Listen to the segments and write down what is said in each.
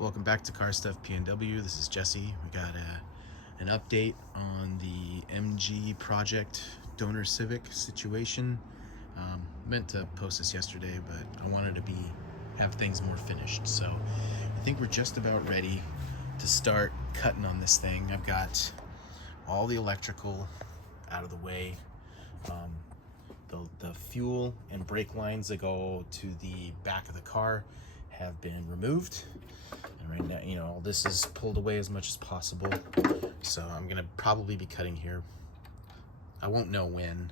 Welcome back to Car Stuff PNW. This is Jesse. We got an update on the MG project donor civic situation. Meant to post this yesterday, but I wanted to have things more finished. So I think we're just about ready to start cutting on this thing. I've got all the electrical out of the way. The fuel and brake lines that go to the back of the car have been removed. And right now, you know, all this is pulled away as much as possible. So I'm gonna probably be cutting here. I won't know when,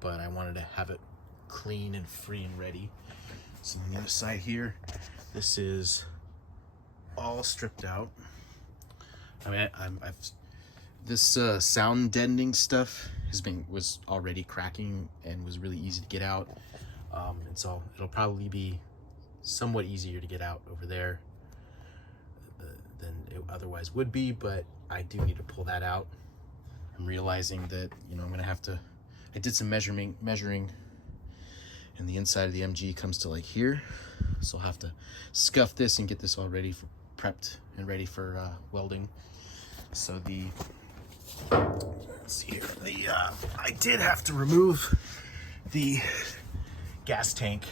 but I wanted to have it clean and free and ready. So on the other side here, this is all stripped out. I mean, this sound deadening stuff was already cracking and was really easy to get out. And so it'll probably be somewhat easier to get out over there than it otherwise would be, but I do need to pull that out. I'm realizing that, you know, I'm gonna have to, I did some measuring, and the inside of the MG comes to like here, so I'll have to scuff this and get this all ready for prepped and ready for welding. So let's see here, I did have to remove the gas tank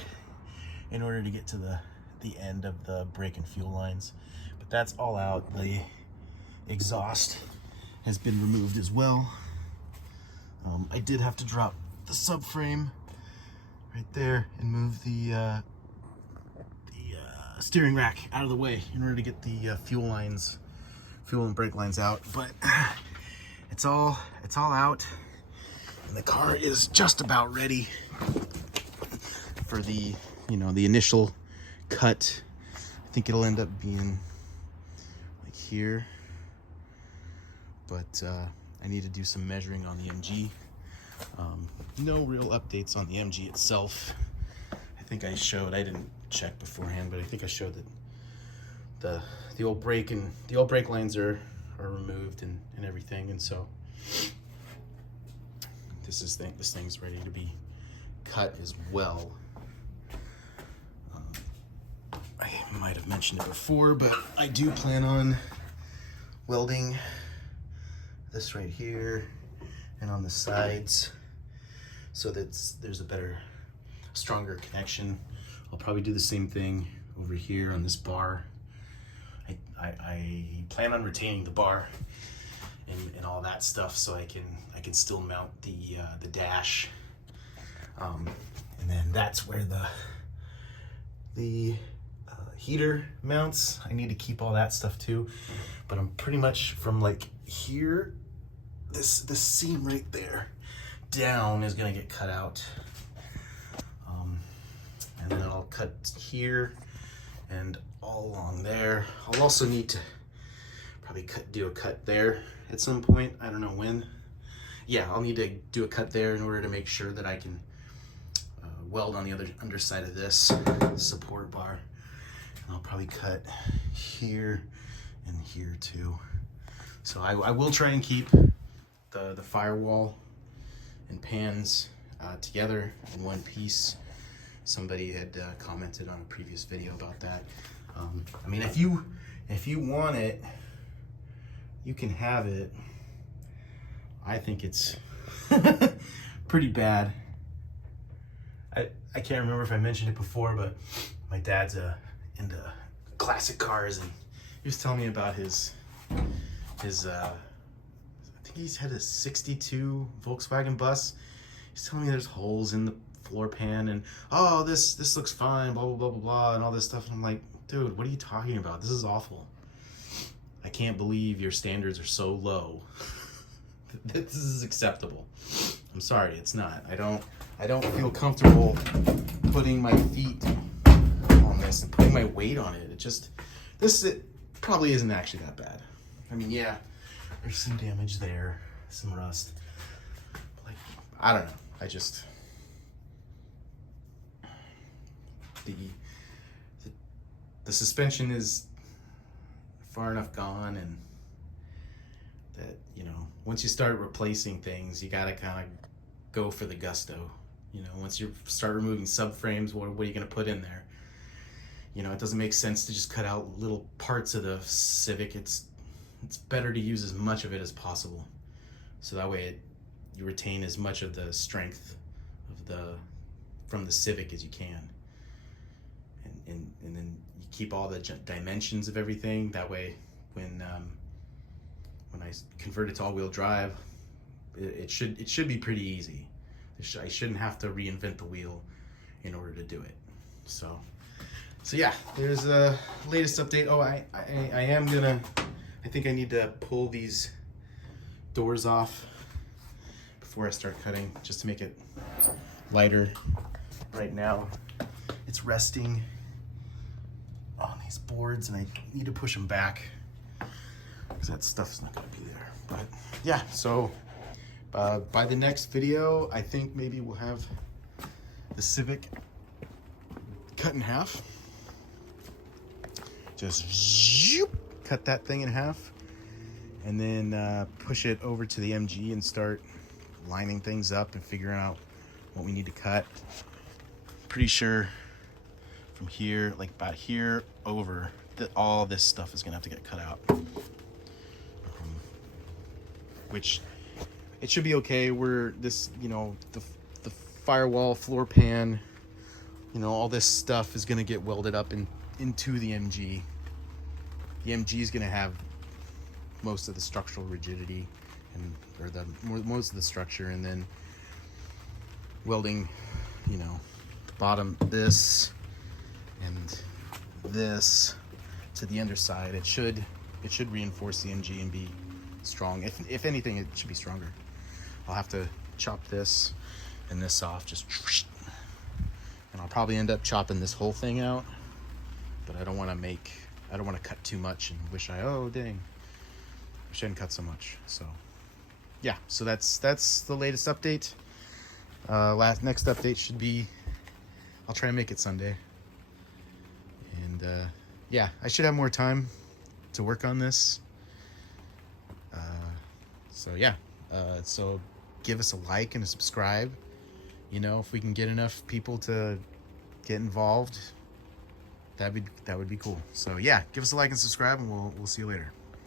in order to get to the end of the brake and fuel lines, but that's all out. The exhaust has been removed as well. I did have to drop the subframe right there and move the steering rack out of the way in order to get the fuel and brake lines out, but it's all out, and the car is just about ready for the initial cut. I think it'll end up being like here, but I need to do some measuring on the MG. No real updates on the MG itself. I think I didn't check beforehand, but I think I showed that the old brake lines are removed and everything, and so this thing's ready to be cut as well. I might have mentioned it before, but I do plan on welding this right here and on the sides so that there's a stronger connection. I'll probably do the same thing over here on this bar. I plan on retaining the bar and all that stuff, so I can still mount the dash, and then that's where the heater mounts. I need to keep all that stuff too, but I'm pretty much from like here, this seam right there down is gonna get cut out, and then I'll cut here and all along there. I'll also need to probably do a cut there at some point. I don't know when. Yeah, I'll need to do a cut there in order to make sure that I can weld on the underside of this support bar. And I'll probably cut here and here too. So I will try and keep the firewall and pans together in one piece. Somebody had commented on a previous video about that. I mean, if you want it, you can have it. I think it's pretty bad. I can't remember if I mentioned it before, but my dad's into classic cars, and he was telling me about his I think he's had a 62 Volkswagen bus. He's telling me there's holes in the floor pan, and oh, this looks fine, blah blah blah blah blah, and all this stuff. And I'm like, dude, what are you talking about? This is awful. I can't believe your standards are so low. This is acceptable. I'm sorry, it's not. I don't feel comfortable putting my feet on this and putting my weight on it. It probably isn't actually that bad. I mean, yeah, there's some damage there, some rust. Like, I don't know. The suspension is far enough gone, and that, you know, once you start replacing things, you gotta kind of go for the gusto. You know, once you start removing subframes, what are you gonna put in there? You know, it doesn't make sense to just cut out little parts of the Civic. It's better to use as much of it as possible, so that way you retain as much of the strength of from the Civic as you can, and then you keep all the dimensions of everything. That way, when I convert it to all-wheel drive, it should be pretty easy. I shouldn't have to reinvent the wheel in order to do it. So yeah, there's a latest update. Oh, I think I need to pull these doors off before I start cutting, just to make it lighter. Right now it's resting on these boards, and I need to push them back because that stuff's not going to be there. But yeah, so by the next video, I think maybe we'll have the Civic cut in half. Just zoop, cut that thing in half, and then push it over to the MG and start lining things up and figuring out what we need to cut. Pretty sure from here, like about here over, that all this stuff is gonna have to get cut out. Which it should be okay. We're this, you know, the firewall, floor pan, you know, all this stuff is gonna get welded up into the MG. The MG is gonna have most of the structural rigidity or most of the structure, and then welding, you know, the bottom, this and this to the underside. It should reinforce the MG and be strong. If anything, it should be stronger. I'll have to chop this and this off, just, and I'll probably end up chopping this whole thing out, but I don't want to cut too much and wish I hadn't cut so much. So yeah, so that's the latest update. Next update should be, I'll try and make it Sunday, and yeah, I should have more time to work on this. So yeah, so give us a like and a subscribe. You know, if we can get enough people to get involved, that would be cool. So yeah, give us a like and subscribe, and we'll see you later.